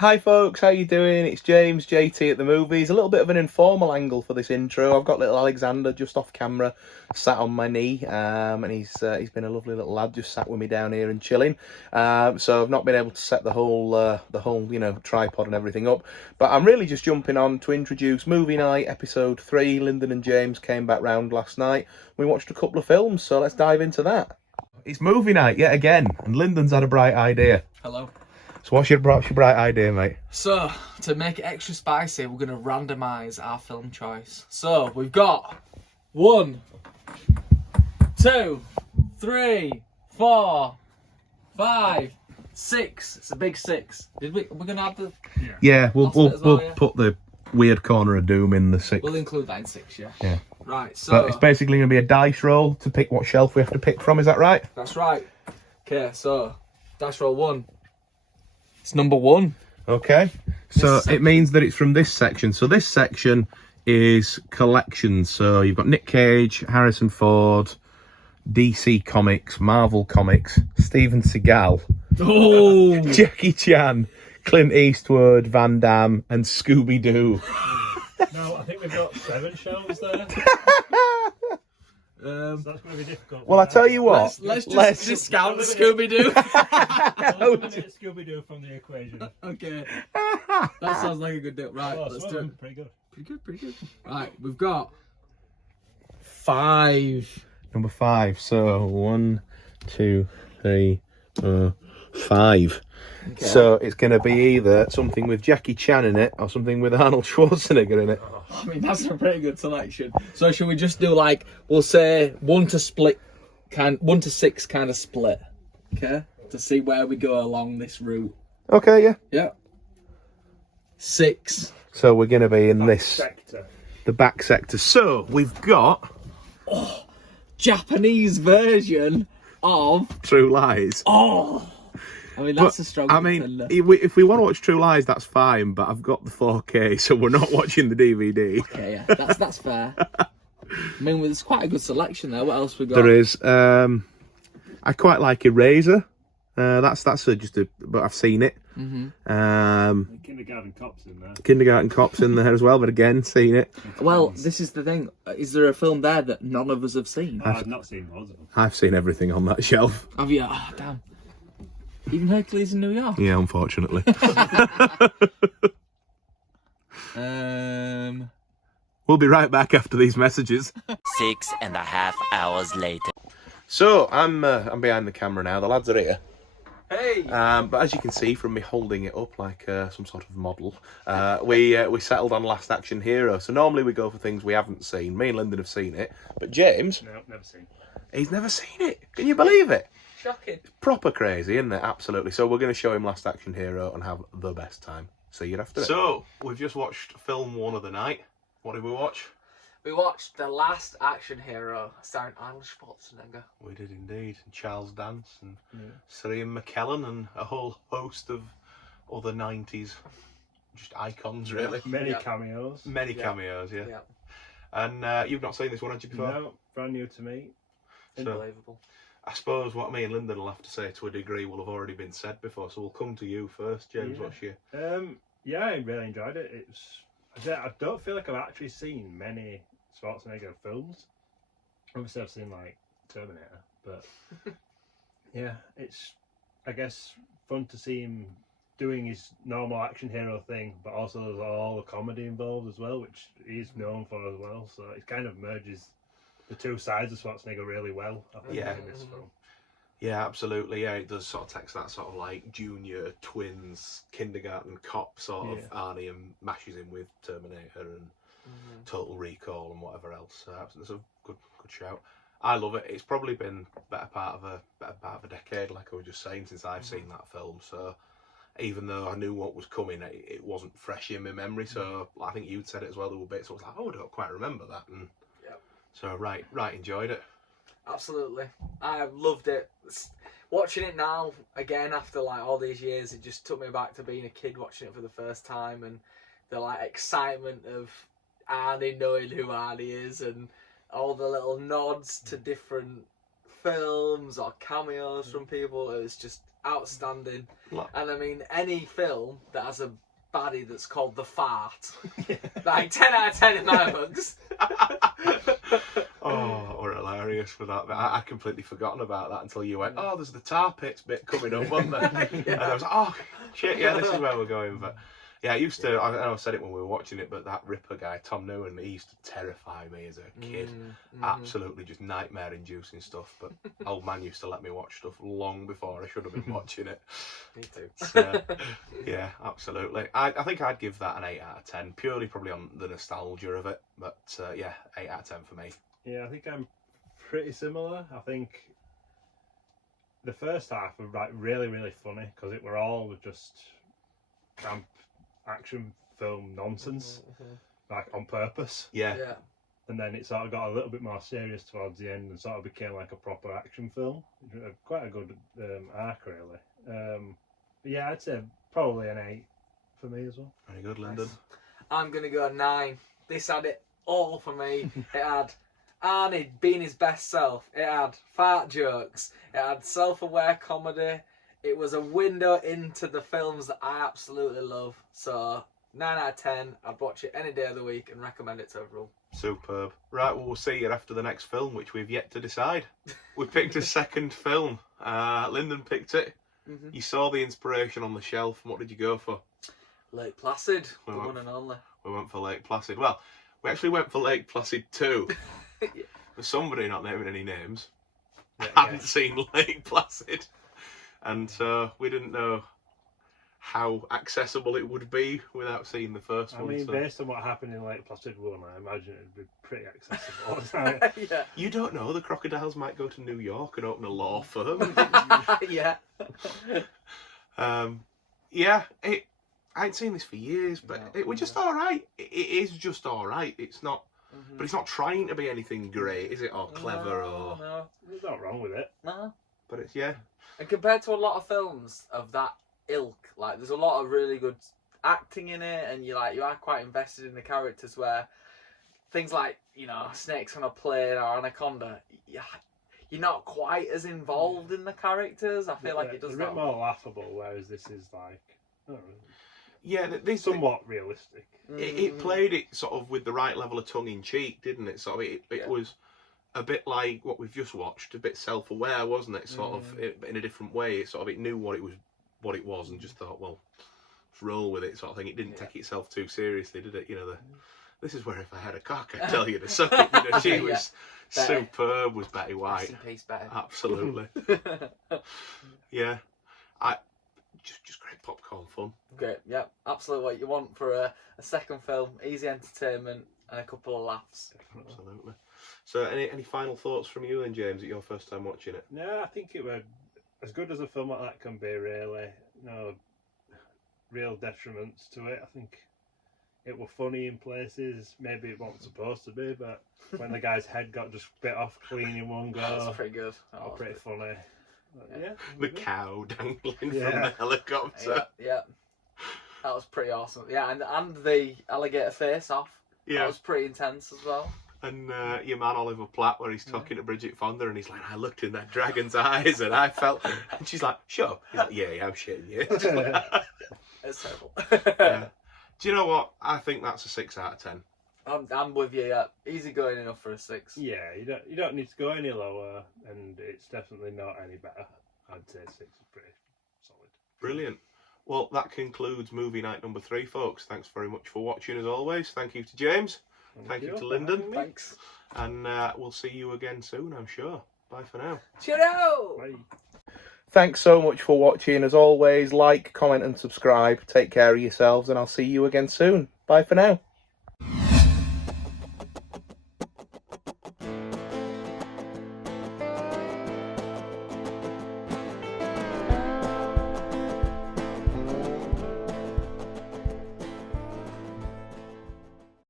Hi folks, how you doing? It's James, JT at the movies. A little bit of an informal angle for this intro. I've got little Alexander just off camera, sat on my knee, and he's been a lovely little lad, just sat with me down here and chilling. So I've not been able to set the whole tripod and everything up. But I'm really just jumping on to introduce Movie Night episode 3. Lyndon and James came back round last night. We watched a couple of films, so let's dive into that. It's movie night yet again, and Lyndon's had a bright idea. Hello. So what's your bright idea, mate? So, to make it extra spicy, we're going to randomise our film choice. So, we've got 1, 2, 3, 4, 5, 6. It's a big 6. We're going to have the... Yeah, we'll well, yeah? put the weird corner of doom in the 6th. We'll include that in 6, yeah. Yeah. Right, so... But it's basically going to be a dice roll to pick what shelf we have to pick from, is that right? That's right. Okay, so, dice roll 1. It's number 1. Okay. So it means that it's from this section. So this section is collections. So you've got Nick Cage, Harrison Ford, DC Comics, Marvel Comics, Steven Seagal, Jackie Chan, Clint Eastwood, Van Damme, and Scooby-Doo. No, I think we've got 7 shelves there. So that's going to be difficult. Well, I tell you what. Let's just discount the Scooby-Doo. Eliminate Scooby-Doo from the equation. Okay. That sounds like a good deal. Right, Oh, let's do it. pretty good. Pretty good. Right, we've got 5. Number 5. So 1, 2, 3, 4, 5. Okay. So it's going to be either something with Jackie Chan in it or something with Arnold Schwarzenegger in it. I mean, that's a pretty good selection. So should we just do like, we'll say 1 to 6 kind of split, okay? To see where we go along this route. Okay, yeah. Yeah. 6. So we're going to be in Back this, sector. the back sector. So we've got Japanese version of... True Lies. I mean, that's a strong contender. If we want to watch True Lies, that's fine, but I've got the 4K, so we're not watching the DVD. Okay, yeah, that's fair. I mean, there's quite a good selection there. What else we got? There is. I quite like Eraser. But I've seen it. Mm-hmm. Kindergarten Cops in there. Kindergarten Cops in there as well, but again, seen it. Well, this is the thing. Is there a film there that none of us have seen? I've not seen loads of them. I've seen everything on that shelf. Have you? Oh, damn. Even Hercules in New York? Yeah, unfortunately. We'll be right back after these messages. 6.5 hours later. So I'm behind the camera now. The lads are here. Hey! But as you can see from me holding it up like some sort of model, we settled on Last Action Hero. So normally we go for things we haven't seen. Me and Lyndon have seen it, but James, No, never seen. he's never seen it. Can you believe it? Shocking. Proper crazy, isn't it? Absolutely. So we're going to show him Last Action Hero and have the best time. See you after it. So we've just watched film 1 of the night. What did we watch? We watched The Last Action Hero, starring Arnold Schwarzenegger. We did indeed. Charles Dance and Sir Ian McKellen and a whole host of other 90s just icons, really. Many cameos. Many cameos, yeah. And you've not seen this one, had you, before? No, brand new to me. Unbelievable. I suppose what me and Lyndon will have to say to a degree will have already been said before, so we'll come to you first, James. Yeah. What's your... Yeah, I really enjoyed it. I don't feel like I've actually seen many Schwarzenegger films. Obviously, I've seen like Terminator, but yeah, it's, I guess, fun to see him doing his normal action hero thing, but also there's all the comedy involved as well, which he's known for as well. So it kind of merges the two sides of Schwarzenegger really well, I think, in this film. Yeah, absolutely. Yeah, it does sort of text that sort of like junior twins, kindergarten cop sort of Arnie, and mashes him with Terminator and Total Recall and whatever else. That's a good shout. I love it. It's probably been better part of a decade, like I was just saying, since I've seen that film. So even though I knew what was coming, it wasn't fresh in my memory. So I think you'd said it as well. There were bits I was like, oh, I don't quite remember that. And so right, enjoyed it. Absolutely. I loved it. Watching it now, again, after like all these years, it just took me back to being a kid watching it for the first time, and the like excitement of Arnie knowing who Arnie is, and all the little nods to different films or cameos from people. It was just outstanding. And I mean, any film that has a baddie that's called the Fart, like 10 out of 10 in my books. Oh, we're hilarious for that. I completely forgotten about that until you went, oh, there's the tar pits bit coming up, wasn't there? And I was like, oh, shit, yeah, this is where we're going. But yeah, I used to, I know I said it when we were watching it, but that Ripper guy, Tom Newman, he used to terrify me as a kid. Absolutely just nightmare-inducing stuff. But old man used to let me watch stuff long before I should have been watching it. Me too. So, yeah, absolutely. I think I'd give that an 8 out of 10, purely probably on the nostalgia of it. But yeah, 8 out of 10 for me. Yeah, I think I'm pretty similar. I think the first half was like really, really funny because it were all just camp action film nonsense, like on purpose. Yeah. And then it sort of got a little bit more serious towards the end and sort of became like a proper action film. Quite a good arc, really. But yeah, I'd say probably an 8 for me as well. Very good, Lyndon. Nice. I'm going to go 9. This had it all for me. It had Arnie being his best self. It had fart jokes. It had self-aware comedy. It was a window into the films that I absolutely love. So 9 out of 10. I'd watch it any day of the week and recommend it to everyone. Superb. Right, well, we'll see you after the next film, which we've yet to decide. We picked a second film. Lyndon picked it. You saw the inspiration on the shelf. What did you go for? Lake Placid, the one and only. We went for Lake Placid. Well, we actually went for Lake Placid 2. For somebody not naming any names, hadn't seen Lake Placid. And so we didn't know how accessible it would be without seeing the first one. I mean, so. based on what happened in Lake Placid 1, I imagine it'd be pretty accessible. Yeah. You don't know, the Crocodiles might go to New York and open a law firm. Yeah. Yeah, I ain't seen this for years, but it was just alright. It is just alright. It's not, but it's not trying to be anything great, is it? Or clever, or... No. There's nothing wrong with it. No. But it's, yeah. And compared to a lot of films of that ilk, like there's a lot of really good acting in it, and you are quite invested in the characters. Where things like snakes on a plane or Anaconda, you're not quite as involved in the characters. I feel like it does. It's a bit more laughable, whereas this is like, I don't know, yeah, this somewhat realistic. It played it sort of with the right level of tongue in cheek, didn't it? Sort of, it was a bit like what we've just watched, a bit self-aware, wasn't it? Sort of in a different way. It knew what it was, and just thought, well, let's roll with it, sort of thing. It didn't take itself too seriously, did it? This is where if I had a cock, I'd tell you to suck it. She was superb. Was Betty White? Rest in peace, Betty. Absolutely. Yeah, just great popcorn fun. Great, yeah, absolutely what you want for a second film. Easy entertainment and a couple of laughs. Absolutely. So, any final thoughts from you then, James, at your first time watching it? No, I think it was as good as a film like that can be, really. No real detriments to it. I think it was funny in places. Maybe it wasn't supposed to be, but when the guy's head got just bit off clean in one go, That's pretty good. that was pretty funny. But, yeah, The cow dangling from the helicopter. Yeah. That was pretty awesome. Yeah, and the alligator face off. Yeah. That was pretty intense as well. And your man Oliver Platt, where he's talking to Bridget Fonda, and he's like, I looked in that dragon's eyes, and I felt... And she's like, shut up. He's like, yeah, I'm shitting you. It's terrible. Yeah. Do you know what? I think that's a 6 out of 10. I'm with you, yeah. Easy going enough for a 6. yeah, you don't need to go any lower, and it's definitely not any better. I'd say 6 is pretty solid. Brilliant. Well, that concludes movie night number 3, folks. Thanks very much for watching, as always. Thank you to James. Thank you to Lyndon. Thanks. And we'll see you again soon, I'm sure. Bye for now. Cheerio! Bye. Thanks so much for watching. As always, like, comment and subscribe. Take care of yourselves, and I'll see you again soon. Bye for now.